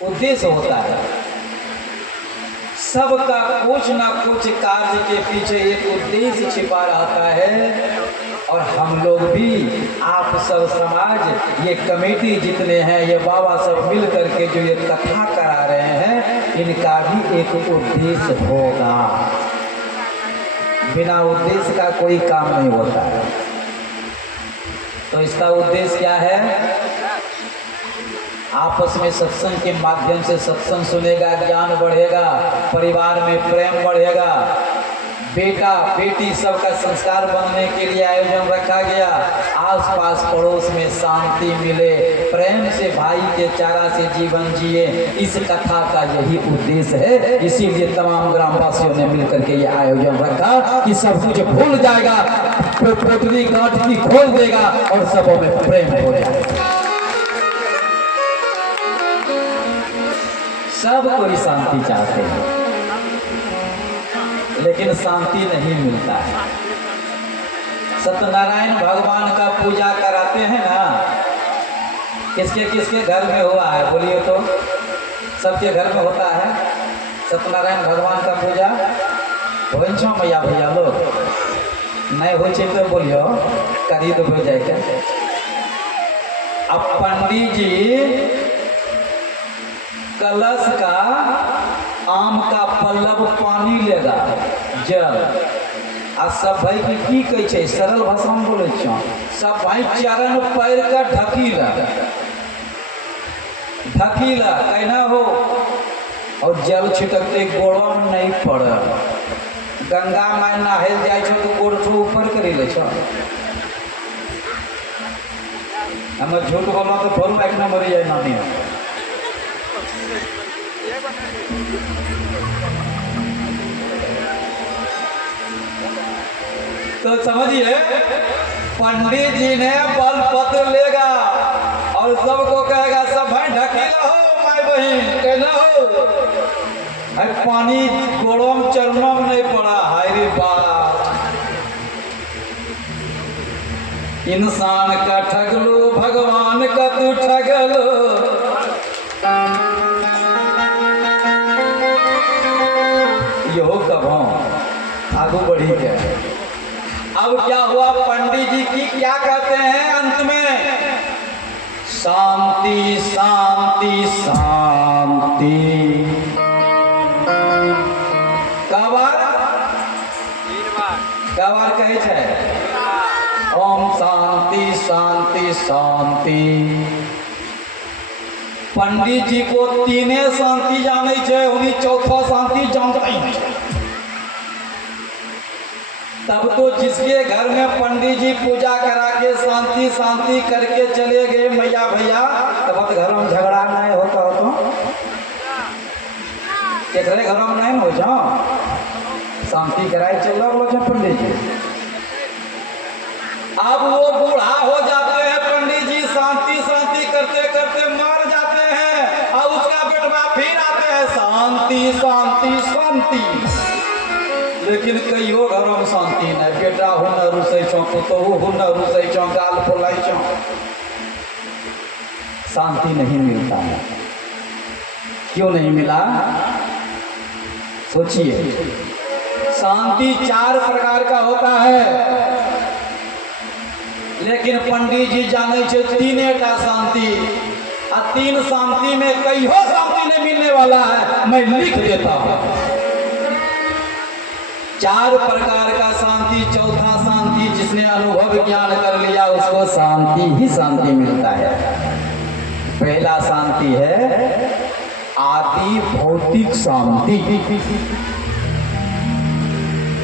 उद्देश्य होता है। सबका कुछ ना कुछ कार्य के पीछे एक उद्देश्य छिपा रहता है। और हम लोग भी, आप सब समाज, ये कमेटी जितने हैं, ये बाबा सब मिल करके जो ये कथा करा रहे हैं, इनका भी एक उद्देश्य होगा। बिना उद्देश्य का कोई काम नहीं होता है। तो इसका उद्देश्य क्या है? आपस में सत्संग के माध्यम से सत्संग सुनेगा, ज्ञान बढ़ेगा, परिवार में प्रेम बढ़ेगा, बेटा बेटी सबका संस्कार बनने के लिए आयोजन रखा गया, आसपास पड़ोस में शांति मिले, प्रेम से भाई के चारा से जीवन जिए। इस कथा का यही उद्देश्य है। इसीलिए तमाम ग्रामवासियों ने मिलकर के ये आयोजन रखा कि सब कुछ भूल जाएगा, पोटली गांठ की खोल देगा और सबों में प्रेम हो जाएगा। सब कोई शांति चाहते हैं, लेकिन शांति नहीं मिलता है। सत्यनारायण भगवान का पूजा कराते हैं ना, किसके किसके घर में हुआ है बोलिए तो? सबके घर में होता है सत्यनारायण भगवान का पूजा। हो छो मैया भैया लोग नहीं हो तो बोलियो, करी तो हो जाएगा। अब पंडित जी कलश का आम का पल्लव पानी लेगा, जल, आ सब भाई की कहे छे, सरल भाषा में बोले छो, सब भाई चरण पैर का ढकीला ढकीला कहना हो, और जल छिटकते गोड़ों में नहीं पड़। गंगा माय नहाल जाए छो तो गोड़ छो ऊपर करी ले छो। हम झूठ बोलो तो फोन एक नंबर जाए नानी। तो समझिए, पंडित जी ने बल पत्र लेगा और सबको कहेगा, सब भाई ढकीला हो माय बहन, कहना हो भाई पानी गोड़ों में चरणों में नहीं पड़ा। हाय रे बात, इंसान का ठगलो, भगवान का तू ठगलो। यो कब आगू बढ़ी गया। अब क्या हुआ? पंडित जी की क्या कहते हैं अंत में? शांति शांति शांति। कबार कहे छे ओम शांति शांति शांति। पंडित जी को तीने शांति जाने छे, उन्हीं चौथा शांति जानते हैं। तब तो जिसके घर में पंडित जी पूजा करा के शांति शांति करके चले गए मैया भैया, तब घर में झगड़ा नहीं होता हो तो केकरे घर में नहीं हो जाओ, शांति कराए चल रहा बोलो पंडित जी। अब वो बूढ़ा हो जाते हैं पंडित जी, शांति शांति करते करते मर जाते हैं, और उसका बेटवा फिर आते हैं शांति शांति शांति। लेकिन कईयो घरों में शांति नहीं, बेटा हो न रुसै छो, पुतहु हो न रुसै छो, गाल फुलाई छो, शांति नहीं मिलता है। क्यों नहीं मिला? सोचिए, शांति 4 प्रकार का होता है, लेकिन पंडित जी जाने छे 3टा शांति। आ 3 शांति में कईयो शांति नहीं मिलने वाला है, मैं लिख देता हूं। 4 प्रकार का शांति, चौथा शांति जिसने अनुभव ज्ञान कर लिया उसको शांति ही शांति मिलता है। पहला शांति है आदि भौतिक शांति।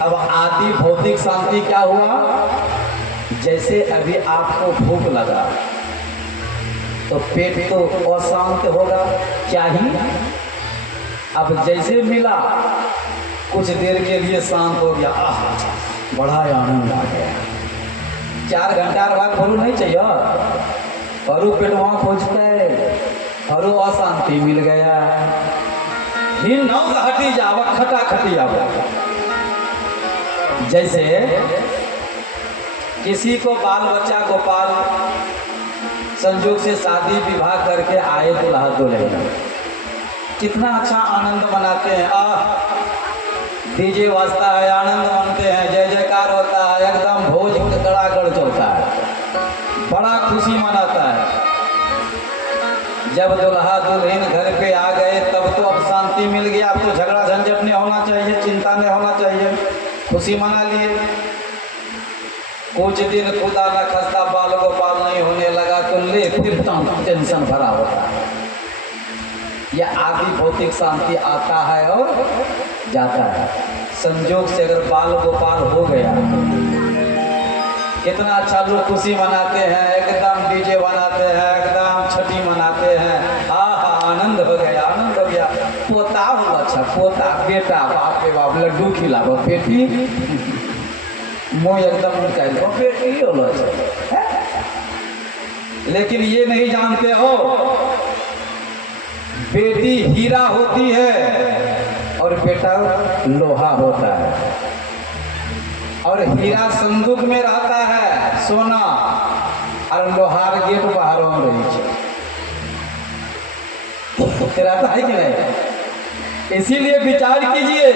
अब आदि भौतिक शांति क्या हुआ? जैसे अभी आपको भूख लगा तो पेट तो अशांत होगा, चाहिए। अब जैसे मिला कुछ देर के लिए शांत हो गया, बड़ा आनंद आ गया। 4 घंटा बाद भरू नहीं चाहिए, भरू पेट वहां खोजते, भरू अशांति मिल गया, हिन हटी जावा, खटा खटी आवा। जैसे किसी को बाल बच्चा गोपाल संजोग से शादी विवाह करके आए दुल्हा दुल्हन, कितना अच्छा आनंद मनाते हैं। डीजे वाजता है, आनंद मानते हैं, जय जयकार होता है, एकदम भोज कड़ाकड़ चलता है, बड़ा खुशी मनाता है। जब दुल्हा दुल्हन घर पे आ गए तब तो अब शांति मिल गया, अब तो झगड़ा झंझट नहीं होना चाहिए, चिंता नहीं होना चाहिए, खुशी मना लिए। कुछ दिन खुदा न खस्ता बाल गोपाल नहीं होने लगा तो ले फिर टेंशन भरा होता है। यह आदि भौतिक शांति आता है और जाता है। संजोग से अगर बाल गोपाल हो गया, कितना अच्छा लोग खुशी मनाते हैं, एकदम डीजे बनाते हैं, एकदम छठी मनाते हैं। आनंद हो गया, आनंद हो गया। पोता हो, अच्छा पोता बेटा, बाप रे बाप, लड्डू खिलाओ, बेटी मुँह एकदम निकाल दो, बेटी हो। लेकिन ये नहीं जानते हो बेटी हीरा होती है और बेटा लोहा होता है। और हीरा संदूक में रहता है सोना, और लोहार गेट बाहर में रही रहता है कि नहीं। इसीलिए विचार कीजिए।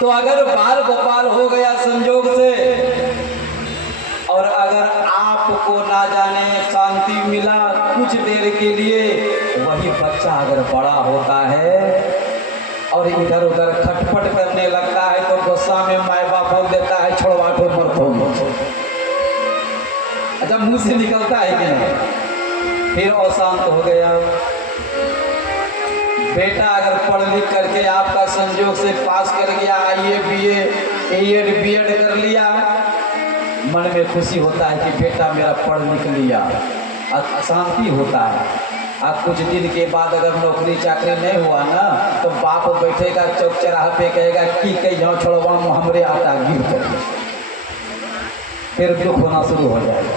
तो अगर बाल गोपाल हो गया संजोग से, और अगर आपको ना जाने शांति मिला कुछ देर के लिए, वही बच्चा अगर बड़ा होता है और इधर उधर खटपट करने लगता है तो गुस्सा में माँ बाप बोल देता है छोड़वा ठो मर थो। अच्छा मुंह से निकलता है कि नहीं। फिर अशांत हो गया। बेटा अगर पढ़ लिख करके आपका संजोग से पास कर गया, IAA BA B.Ed कर लिया, मन में खुशी होता है कि बेटा मेरा पढ़ लिख लिया, शांति होता है। अब कुछ दिन के बाद अगर नौकरी चाकरी नहीं हुआ ना तो बाप बैठेगा चौक चौराहे पे, कहेगा कि कहीं जाओ छोड़वा हमरे आटा गिर कर, फिर दुख होना शुरू हो जाएगा।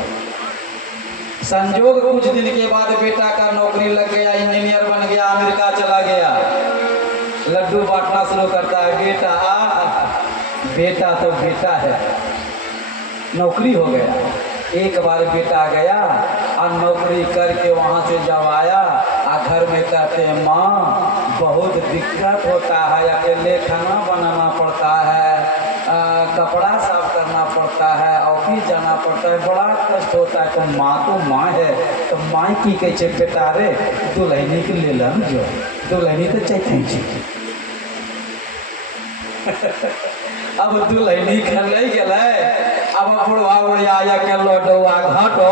संजोग कुछ दिन के बाद बेटा का नौकरी लग गया, इंजीनियर बन गया, अमेरिका चला गया, लड्डू बांटना शुरू करता है। बेटा बेटा तो बेटा है, नौकरी हो गया। एक बार बेटा गया और नौकरी करके वहाँ से जब आया घर में कहते हैं माँ बहुत दिक्कत होता है, अकेले खाना बनाना पड़ता है, कपड़ा साफ करना पड़ता है, ऑफिस जाना पड़ता है, बड़ा कष्ट होता है। तो माँ है, तो माँ की कैसे बेटा रे दुल्हनी के ले लन जो दुल्हनी तो चाहिए अब दुल्हनी कर ले गए। अब बुढ़वा बुढ़िया के लौटवा घाटो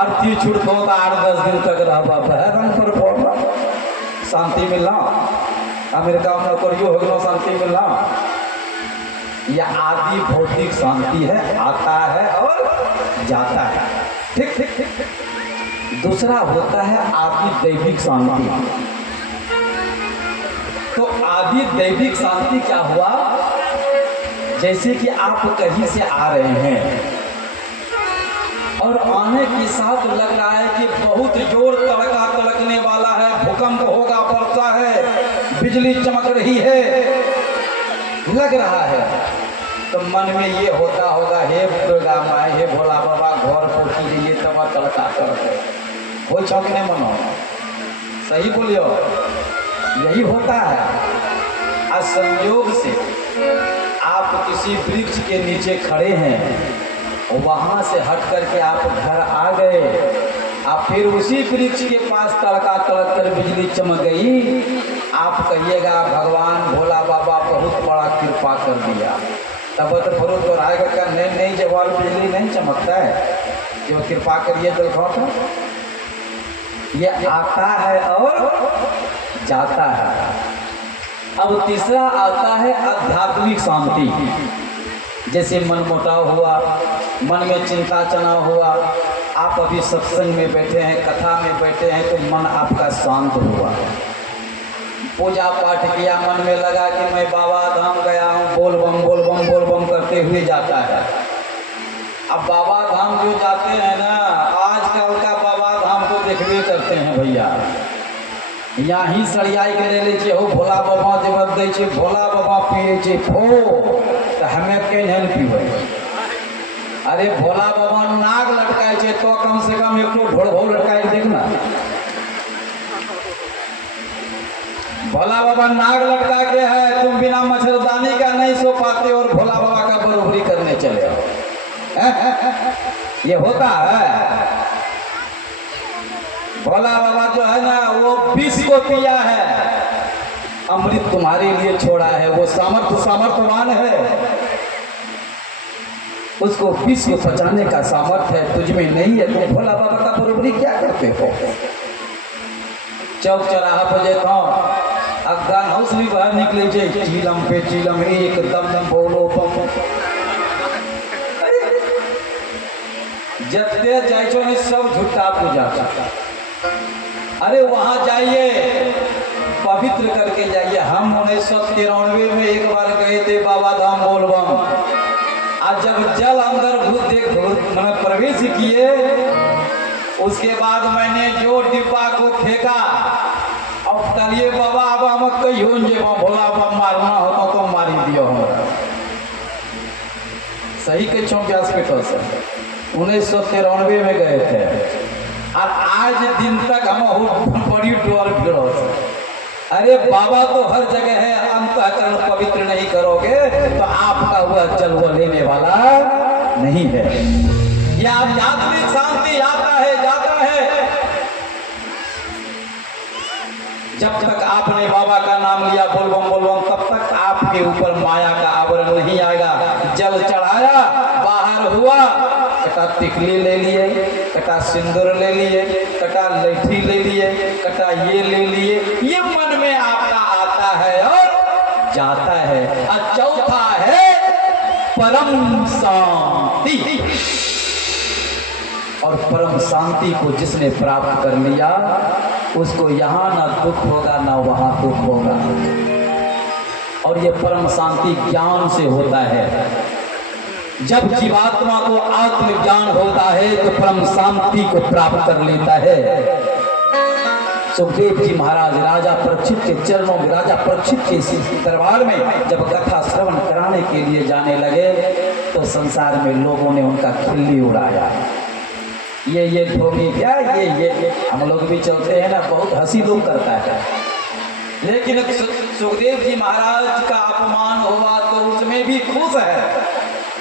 अर्थी छुटतो तो 8-10 दिन तक रह रंग पर पड़ना, शांति मिलना, अमेरिका में नौकरियों हो गया, शांति मिलना। यह आदि भौतिक शांति है, आता है और जाता है। ठीक ठीक ठीक। दूसरा होता है आदि दैविक शांति। तो आदि दैविक शांति क्या हुआ, जैसे कि आप कहीं से आ रहे हैं और आने के साथ लग रहा है कि बहुत जोर तड़का तड़कने वाला है, भूकंप होगा, वर्षा है, बिजली चमक रही है, लग रहा है। तो मन में ये होता होगा हे दुर्गा माँ, हे भोला बाबा, घर पोछी लीजिए तब तड़का तड़के हो छौकने मनो। सही बोलियो, यही होता है। आज संयोग से आप किसी वृक्ष के नीचे खड़े हैं, वहाँ से हट करके आप घर आ गए, आप फिर उसी वृक्ष के पास तड़का तड़क कर बिजली चमक गई, आप कहिएगा भगवान भोला बाबा बहुत बड़ा कृपा कर दिया। तब तो फरूक तो आएगा नहीं जब बिजली नहीं चमकता है, जो कृपा करिए तो ये आता है और जाता है। अब तीसरा आता है आध्यात्मिक शांति। जैसे मन मुटाव हुआ, मन में चिंता तनाव हुआ, आप अभी सत्संग में बैठे हैं, कथा में बैठे हैं, तो मन आपका शांत हुआ, पूजा पाठ किया, मन में लगा कि मैं बाबा धाम गया हूँ, बोल बम करते हुए जाता है। अब बाबा धाम जो जाते हैं ना, आजकल का बाबा धाम तो देखबे करते हैं भैया, यहाँ सरियाई के ले लीजिए हो भोला बाबा जब दै छे, भोला बाबा पिए छे फो, तो हमें केहन पीबे। अरे भोला बाबा नाग लटकाए छे तो कम से कम एक ढोल लटकाए देख ना, भोला बाबा नाग लटका के है, तुम बिना मच्छरदानी का नहीं सो पाते और भोला बाबा का बरोबरी करने चले हो। ये होता है। भोला बाबा जो है ना वो विष को पिया है, अमृत तुम्हारे लिए छोड़ा है। वो सामर्थ्यवान है, उसको विष को पचाने का सामर्थ्य है, तुझ में नहीं है। तुम भोला बाबा का बरोबरी क्या करते हो? चौक चौराहा पर जेता अज्ञान हाउस भी बाहर निकले जे चीलम पे चीलम एक दम दम बोलो बम। जत्ते जाइछो ने सब झूठा पूजा। अरे वहां जाइए, पवित्र करके जाइए। हम 1993 में एक बार गए थे बाबा धाम बोलबम। आज जब जल अंदर मैंने प्रवेश किए, उसके बाद मैंने जो डिब्बा को फेंका, अब कलिए बाबा अब हम कहियो जे भोला बाबा मारना होता तो मारी दियो हमरा। सही के छो हॉस्पिटल से 1993 में गए थे और आज दिन तक हम बड़ी डोर फिरो। अरे बाबा तो हर जगह है, अंतःकरण पवित्र नहीं करोगे तो आपका वह जल वो लेने वाला नहीं है। यह आध्यात्मिक शांति आता है जाता है। जब तक आपने बाबा का नाम लिया बोलबम बोलबम, तब तक आपके ऊपर माया का आवरण नहीं आएगा। जल चढ़ाया, बाहर हुआ, कटा टिकली ले लिए, कटा सिंदूर ले लिए, कटा लठी ले लिए, कटा ये ले लिए, ये मन में आपका आता है और जाता है। और चौथा है परम शांति। और परम शांति को जिसने प्राप्त कर लिया, उसको यहाँ ना दुख होगा ना वहाँ दुख होगा। और ये परम शांति ज्ञान से होता है। जब जीवात्मा को आत्मज्ञान होता है तो परम शांति को प्राप्त कर लेता है। सुखदेव जी महाराज राजा परीक्षित के चरणों में, राजा परीक्षित के दरबार में जब कथा श्रवण कराने के लिए जाने लगे तो संसार में लोगों ने उनका खिल्ली उड़ाया। ये धोबी क्या, ये हम लोग भी चलते हैं ना, बहुत हंसी लोग करता है। लेकिन सुखदेव जी महाराज का अपमान हुआ तो उसमें भी खुश है,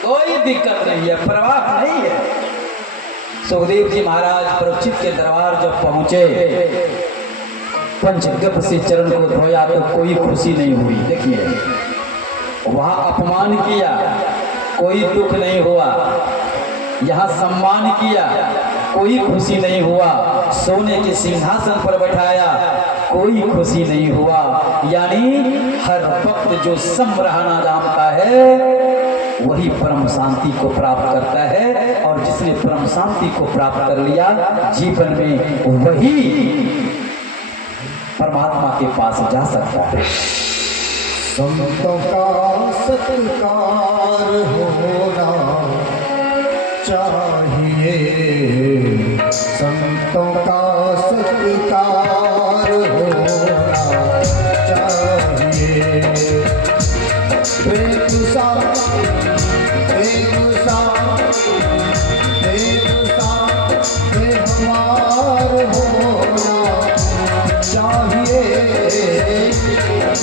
कोई दिक्कत नहीं है, परवाह नहीं है। सुखदेव जी महाराज परीक्षित के दरबार जब पहुंचे, पंचगव्य से चरण को धोया तो कोई खुशी नहीं हुई। देखिए, वहां अपमान किया, कोई दुख नहीं हुआ। यहाँ सम्मान किया, कोई खुशी नहीं हुआ। सोने के सिंहासन पर बैठाया, कोई खुशी नहीं हुआ। यानी हर वक्त जो सम रहना जानता है वही परम शांति को प्राप्त करता है। और जिसने परम शांति को प्राप्त कर लिया, जीवन में वही परमात्मा के पास जा सकता है। संतों का सत्कार होना चाहिए, संतों का सत्कार होना चाहिए। बेगुसा बेहमार होना चाहिए,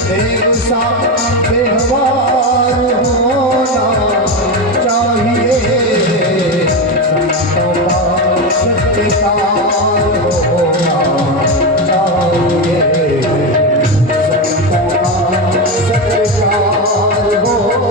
बेगुसा बेहमार होना चाहिए। संतों का सत्कार होना चाहिए, संतों का सत्कार होना चाहिए।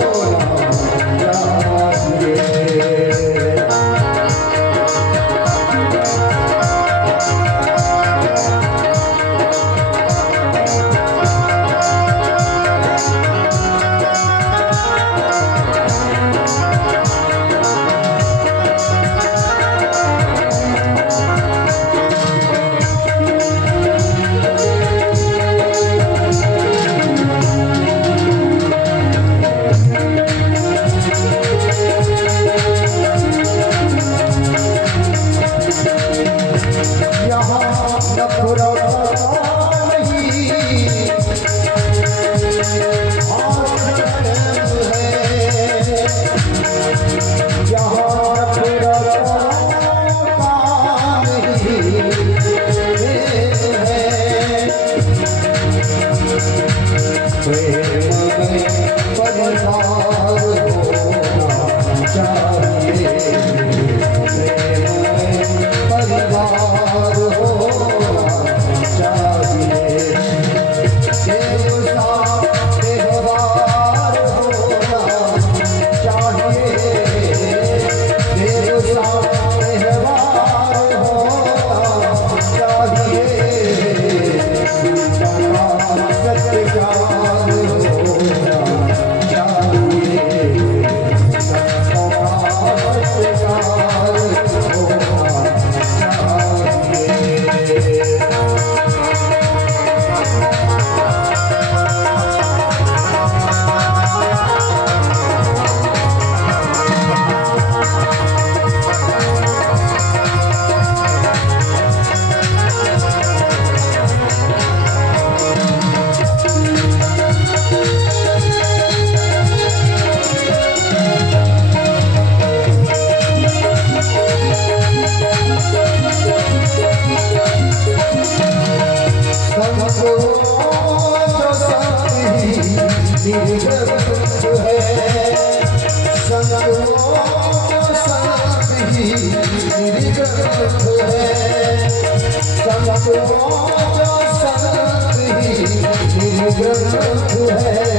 निर्ग्रंथ है संतों का संत ही निर्ग्रंथ है संतों का संत ही निर्ग्रंथ है